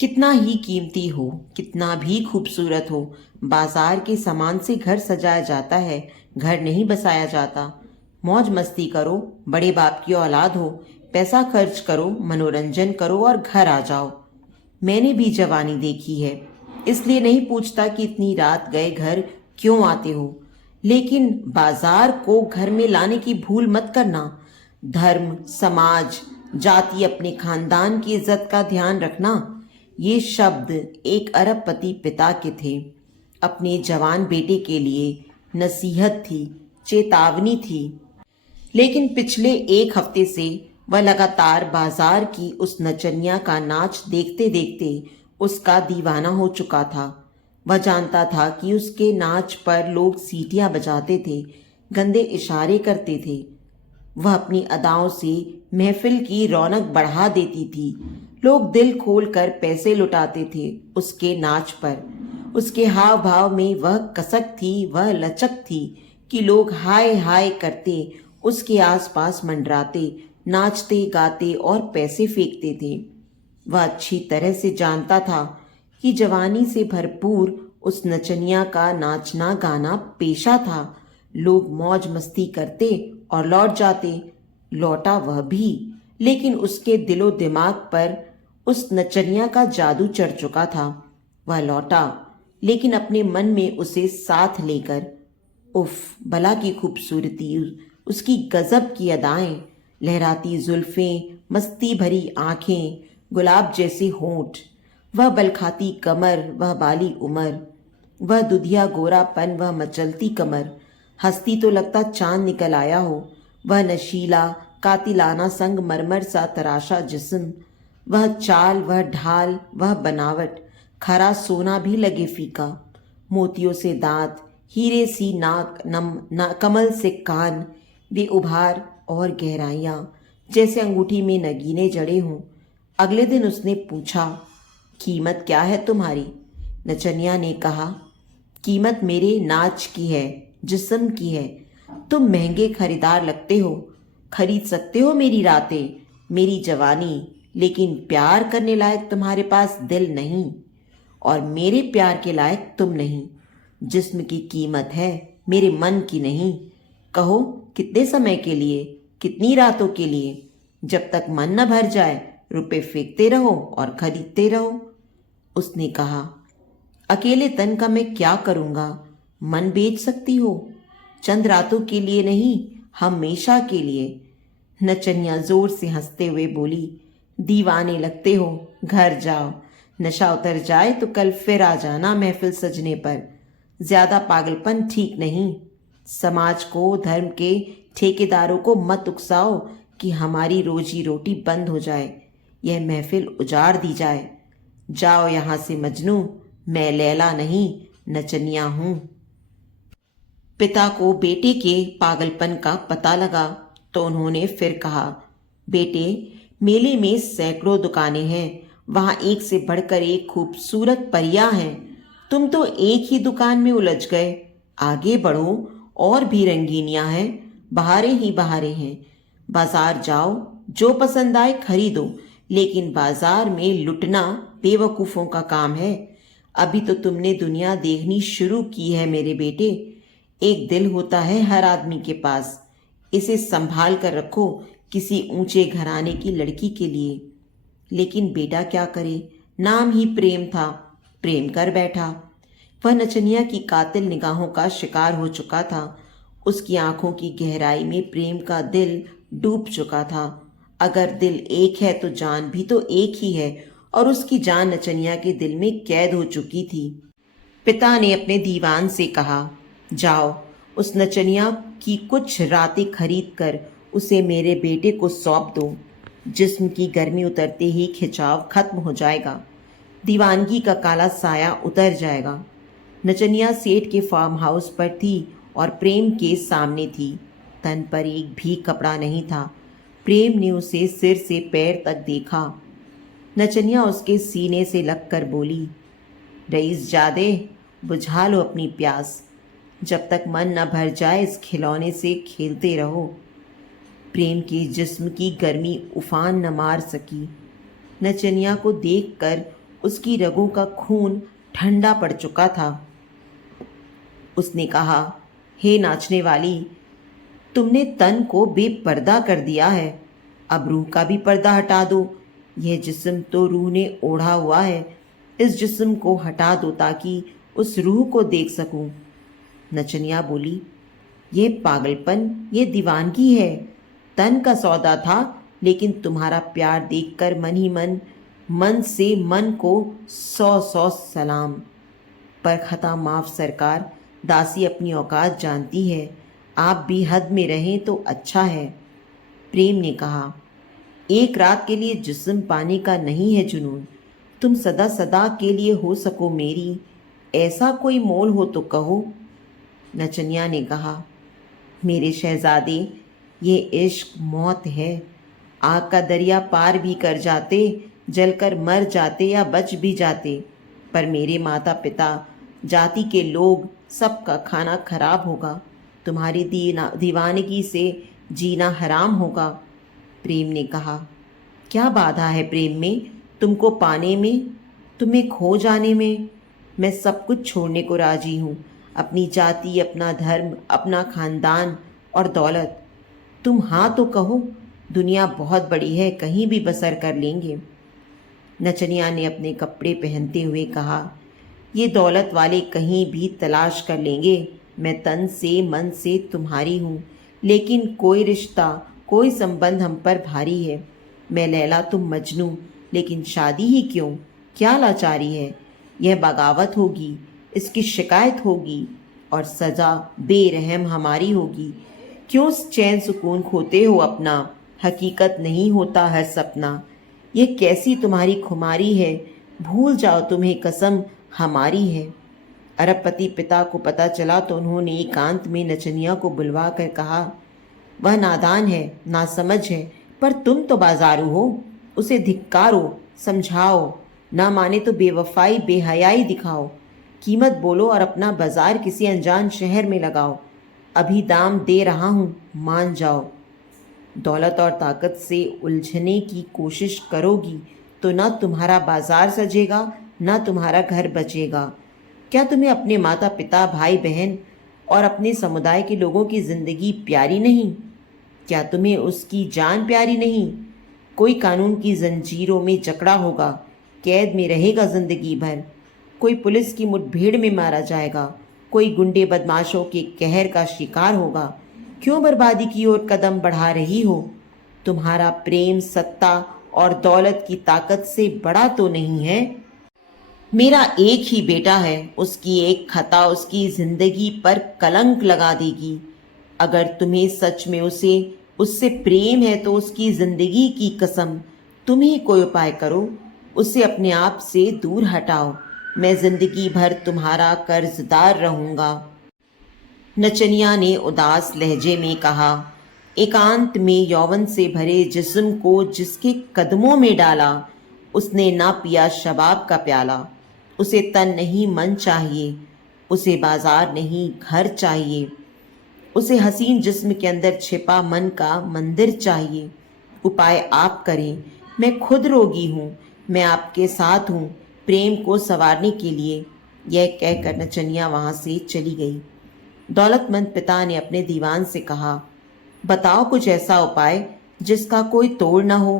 कितना ही कीमती हो, कितना भी खूबसूरत हो, बाजार के सामान से घर सजाया जाता है, घर नहीं बसाया जाता। मौज मस्ती करो, बड़े बाप की औलाद हो, पैसा खर्च करो, मनोरंजन करो और घर आ जाओ। मैंने भी जवानी देखी है, इसलिए नहीं पूछता कि इतनी रात गए घर क्यों आते हो। लेकिन बाजार को घर में लाने की भूल मत करना। धर्म, समाज, जाति, अपने खानदान की इज्जत का ध्यान रखना। ये शब्द एक अरबपति पिता के थे, अपने जवान बेटे के लिए नसीहत थी, चेतावनी थी। लेकिन पिछले एक हफ्ते से वह लगातार बाजार की उस नचनिया का नाच देखते देखते उसका दीवाना हो चुका था। वह जानता था कि उसके नाच पर लोग सीटियां बजाते थे, गंदे इशारे करते थे। वह अपनी अदाओं से महफिल की रौनक बढ़ा देती थी। लोग दिल खोल कर पैसे लुटाते थे उसके नाच पर। उसके हाव भाव में वह कसक थी, वह लचक थी कि लोग हाय हाय करते, उसके आसपास मंडराते, नाचते गाते और पैसे फेंकते थे। वह अच्छी तरह से जानता था कि जवानी से भरपूर उस नचनिया का नाचना गाना पेशा था। लोग मौज मस्ती करते और लौट जाते। लौटा वह भी, लेकिन उसके दिलो दिमाग पर उस नचनिया का जादू चढ़ चुका था। वह लौटा, लेकिन अपने मन में उसे साथ लेकर। उफ, भला की खूबसूरती, उसकी गजब की अदाएं, लहराती जुल्फें, मस्ती भरी आंखें, गुलाब जैसे होंठ, वह बलखाती कमर, वह बाली उमर, वह दुधिया गोरापन, वह मचलती कमर। हंसती तो लगता चांद निकल आया हो। वह नशीला कातिलाना संग मरमर सा तराशा जिस्म, वह चाल, वह ढाल, वह बनावट, खरा सोना भी लगे फीका। मोतियों से दांत, हीरे सी नाक, कमल से कान, वे उभार और गहराइयां जैसे अंगूठी में नगीने जड़े हों। अगले दिन उसने पूछा, कीमत क्या है तुम्हारी? नचनिया ने कहा, कीमत मेरे नाच की है, जिस्म की है। तुम महंगे खरीदार लगते हो, खरीद सकते हो मेरी रातें, मेरी जवानी, लेकिन प्यार करने लायक तुम्हारे पास दिल नहीं, और मेरे प्यार के लायक तुम नहीं। जिस्म की कीमत है, मेरे मन की नहीं। कहो, कितने समय के लिए, कितनी रातों के लिए? जब तक मन न भर जाए, रुपए फेंकते रहो और खरीदते रहो। उसने कहा, अकेले तन का मैं क्या करूंगा? मन बेच सकती हो, चंद रातों के लिए नहीं, हमेशा के लिए। नचनिया जोर से हंसते हुए बोली, दीवाने लगते हो, घर जाओ। नशा उतर जाए तो कल फिर आ जाना महफिल सजने पर। ज्यादा पागलपन ठीक नहीं। समाज को, धर्म के ठेकेदारों को मत उकसाओ कि हमारी रोजी रोटी बंद हो जाए, यह महफिल उजाड़ दी जाए। जाओ यहां से मजनू, मैं लैला नहीं, नचनिया हूं। पिता को बेटे के पागलपन का पता लगा तो उन्होंने फिर कहा, बेटे, मेले में सैकड़ों दुकानें हैं, वहां एक से बढ़कर एक खूबसूरत परियां हैं। तुम तो एक ही दुकान में उलझ गए। आगे बढ़ो, और भी रंगीनियां हैं, बहारें ही बहारें हैं। बाजार जाओ, जो पसंद आए खरीदो, लेकिन बाजार में लुटना बेवकूफों का काम है। अभी तो तुमने दुनिया देखनी शुरू की है मेरे बेटे। एक दिल होता है हर आदमी के पास, इसे संभाल कर रखो किसी ऊंचे घराने की लड़की के लिए। लेकिन बेटा क्या करे, नाम ही प्रेम था, प्रेम कर बैठा। वह नचनिया की कातिल निगाहों का शिकार हो चुका था। उसकी आंखों की गहराई में प्रेम का दिल डूब चुका था। अगर दिल एक है तो जान भी तो एक ही है, और उसकी जान नचनिया के दिल में कैद हो चुकी थी। पिता ने अपने दीवान से कहा, जाओ, उस नचनिया की कुछ रातें खरीद कर उसे मेरे बेटे को सौंप दो। जिस्म की गर्मी उतरते ही खिंचाव खत्म हो जाएगा, दीवानगी का काला साया उतर जाएगा। नचनिया सेठ के फार्म हाउस पर थी और प्रेम के सामने थी। तन पर एक भी कपड़ा नहीं था। प्रेम ने उसे सिर से पैर तक देखा। नचनिया उसके सीने से लगकर बोली, रईस जादे, बुझा लो अपनी प्यास। जब तक मन न भर जाए इस खिलौने से खेलते रहो। प्रेम के जिस्म की गर्मी उफान न मार सकी। नचनिया को देखकर उसकी रगों का खून ठंडा पड़ चुका था। उसने कहा, हे नाचने वाली, तुमने तन को बेपर्दा कर दिया है, अब रूह का भी पर्दा हटा दो। यह जिस्म तो रूह ने ओढ़ा हुआ है, इस जिस्म को हटा दो ताकि उस रूह को देख सकूं। नचनिया बोली, ये पागलपन, ये दीवानगी है। तन का सौदा था, लेकिन तुम्हारा प्यार देखकर मन ही मन से मन को 100 सलाम। पर खता माफ सरकार, दासी अपनी औकात जानती है, आप भी हद में रहें तो अच्छा है। प्रेम ने कहा, एक रात के लिए जिस्म पाने का नहीं है जुनून, तुम सदा सदा के लिए हो सको मेरी, ऐसा कोई मोल हो तो कहो। नचनिया ने कहा, मेरे शहजादे, ये इश्क मौत है। आग का दरिया पार भी कर जाते, जलकर मर जाते या बच भी जाते, पर मेरे माता पिता, जाति के लोग, सबका खाना खराब होगा। तुम्हारी दीवानगी से जीना हराम होगा। प्रेम ने कहा, क्या बाधा है प्रेम में, तुमको पाने में, तुम्हें खो जाने में? मैं सब कुछ छोड़ने को राजी हूँ, अपनी जाति, अपना धर्म, अपना खानदान और दौलत। तुम हाँ तो कहो, दुनिया बहुत बड़ी है, कहीं भी बसर कर लेंगे। नचनिया ने अपने कपड़े पहनते हुए कहा, ये दौलत वाले कहीं भी तलाश कर लेंगे, मैं तन से मन से तुम्हारी हूँ, लेकिन कोई रिश्ता, कोई संबंध हम पर भारी है। मैं लैला, तुम मजनू, लेकिन शादी ही क्यों? क्या लाचारी है? यह बगावत होगी, इसकी शिकायत होगी और सज़ा बेरहम हमारी होगी। क्यों चैन सुकून खोते हो अपना? हकीकत नहीं होता हर सपना। ये कैसी तुम्हारी खुमारी है, भूल जाओ तुम्हें कसम हमारी है। अरबपति पिता को पता चला तो उन्होंने एकांत में नचनिया को बुलवा कर कहा, वह नादान है, नासमझ है, पर तुम तो बाजारू हो, उसे धिक्कारो, समझाओ, ना माने तो बेवफाई बेहयाई दिखाओ, कीमत बोलो और अपना बाजार किसी अनजान शहर में लगाओ। अभी दाम दे रहा हूँ, मान जाओ। दौलत और ताकत से उलझने की कोशिश करोगी तो ना तुम्हारा बाजार सजेगा, ना तुम्हारा घर बचेगा। क्या तुम्हें अपने माता पिता, भाई बहन और अपने समुदाय के लोगों की ज़िंदगी प्यारी नहीं? क्या तुम्हें उसकी जान प्यारी नहीं? कोई कानून की जंजीरों में जकड़ा होगा, कैद में रहेगा जिंदगी भर। कोई पुलिस की मुठभेड़ में मारा जाएगा, कोई गुंडे बदमाशों के कहर का शिकार होगा। क्यों बर्बादी की ओर कदम बढ़ा रही हो? तुम्हारा प्रेम सत्ता और दौलत की ताकत से बड़ा तो नहीं है। मेरा एक ही बेटा है, उसकी एक खता उसकी जिंदगी पर कलंक लगा देगी। अगर तुम्हें सच में उससे प्रेम है तो उसकी जिंदगी की कसम तुम ही कोई उपाय करो, उसे अपने आप से दूर हटाओ। मैं जिंदगी भर तुम्हारा कर्जदार रहूंगा। नचनिया ने उदास लहजे में कहा, एकांत में यौवन से भरे जिस्म को जिसके कदमों में डाला, उसने ना पिया शबाब का प्याला। उसे तन नहीं मन चाहिए, उसे बाजार नहीं घर चाहिए। उसे हसीन जिस्म के अंदर छिपा मन का मंदिर चाहिए। उपाय आप करें, मैं खुद रोगी हूँ, मैं आपके साथ हूँ प्रेम को संवारने के लिए। यह कहकर नचनिया वहाँ से चली गई। दौलतमंद पिता ने अपने दीवान से कहा, बताओ कुछ ऐसा उपाय जिसका कोई तोड़ न हो।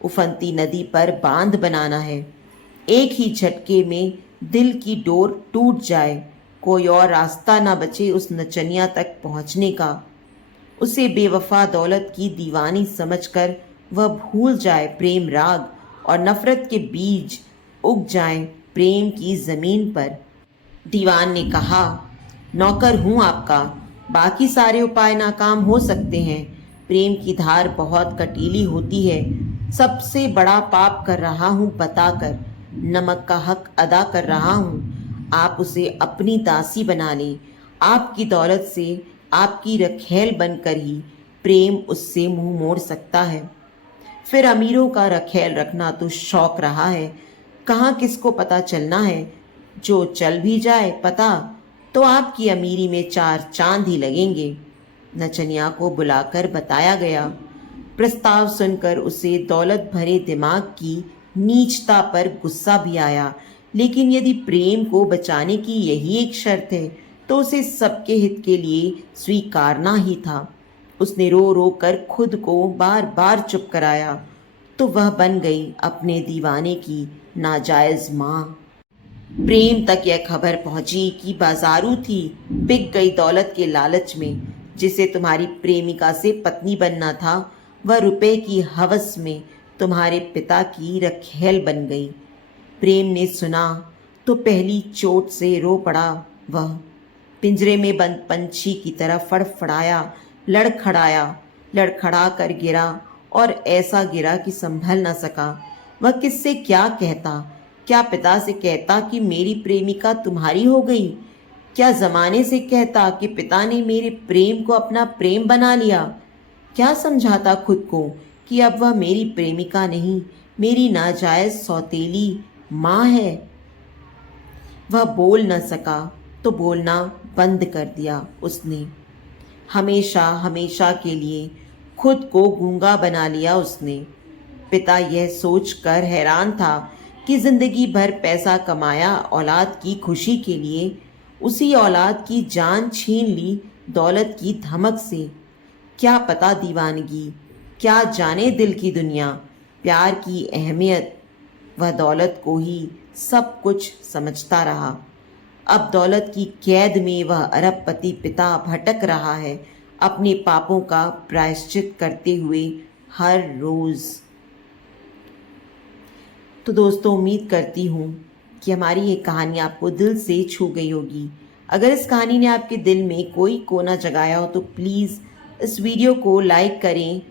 उफनती नदी पर बांध बनाना है, एक ही झटके में दिल की डोर टूट जाए, कोई और रास्ता ना बचे उस नचनिया तक पहुंचने का। उसे बेवफा दौलत की दीवानी समझकर वह भूल जाए प्रेम राग, और नफरत के बीज उग जाएं प्रेम की जमीन पर। दीवान ने कहा, नौकर हूं आपका, बाकी सारे उपाय नाकाम हो सकते हैं। प्रेम की धार बहुत कटीली होती है। सबसे बड़ा पाप कर रहा हूं बताकर, नमक का हक अदा कर रहा हूं। आप उसे अपनी दासी बना लें। आपकी दौलत से, आपकी रखेल बनकर ही प्रेम उससे मुंह मोड़ सकता है। फिर अमीरों का रखेल रखना तो शौक रहा है, कहाँ किसको पता चलना है। जो चल भी जाए पता तो आपकी अमीरी में 4 चांद ही लगेंगे। नचनिया को बुलाकर बताया गया। प्रस्ताव सुनकर उसे दौलत भरे दिमाग की नीचता पर गुस्सा भी आया, लेकिन यदि प्रेम को बचाने की यही एक शर्त है तो उसे सबके हित के लिए स्वीकारना ही था। उसने रो रो कर खुद को बार बार चुप कराया, तो वह बन गई अपने दीवाने की नाजायज माँ। प्रेम तक यह खबर पहुंची कि बाजारू थी बिक गई दौलत के लालच में। जिसे तुम्हारी प्रेमिका से पत्नी बनना था, वह रुपए की हवस में तुम्हारे पिता की रखेल बन गई। प्रेम ने सुना तो पहली चोट से रो पड़ा। वह पिंजरे में बंद पंछी की तरह फड़फड़ाया, लड़खड़ा कर गिरा, और ऐसा गिरा कि संभल न सका। वह किससे क्या कहता? क्या पिता से कहता कि मेरी प्रेमिका तुम्हारी हो गई? क्या जमाने से कहता कि पिता ने मेरे प्रेम को अपना प्रेम बना लिया? क्या समझाता खुद को कि अब वह मेरी प्रेमिका नहीं, मेरी नाजायज सौतेली माँ है? वह बोल न सका तो बोलना बंद कर दिया उसने। हमेशा हमेशा के लिए खुद को गूंगा बना लिया उसने। पिता यह सोचकर हैरान था कि जिंदगी भर पैसा कमाया औलाद की खुशी के लिए, उसी औलाद की जान छीन ली दौलत की धमक से। क्या पता दीवानगी, क्या जाने दिल की दुनिया, प्यार की अहमियत। वह दौलत को ही सब कुछ समझता रहा। अब दौलत की कैद में वह अरबपति पिता भटक रहा है, अपने पापों का प्रायश्चित करते हुए हर रोज। तो दोस्तों, उम्मीद करती हूँ कि हमारी ये कहानी आपको दिल से छू गई होगी। अगर इस कहानी ने आपके दिल में कोई कोना जगाया हो तो प्लीज़ इस वीडियो को लाइक करें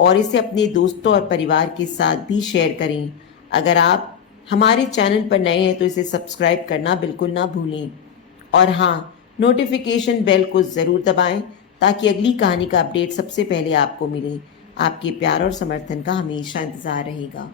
और इसे अपने दोस्तों और परिवार के साथ भी शेयर करें। अगर आप हमारे चैनल पर नए हैं तो इसे सब्सक्राइब करना बिल्कुल ना भूलें। और हाँ, नोटिफिकेशन बेल को ज़रूर दबाएं ताकि अगली कहानी का अपडेट सबसे पहले आपको मिले। आपके प्यार और समर्थन का हमेशा इंतज़ार रहेगा।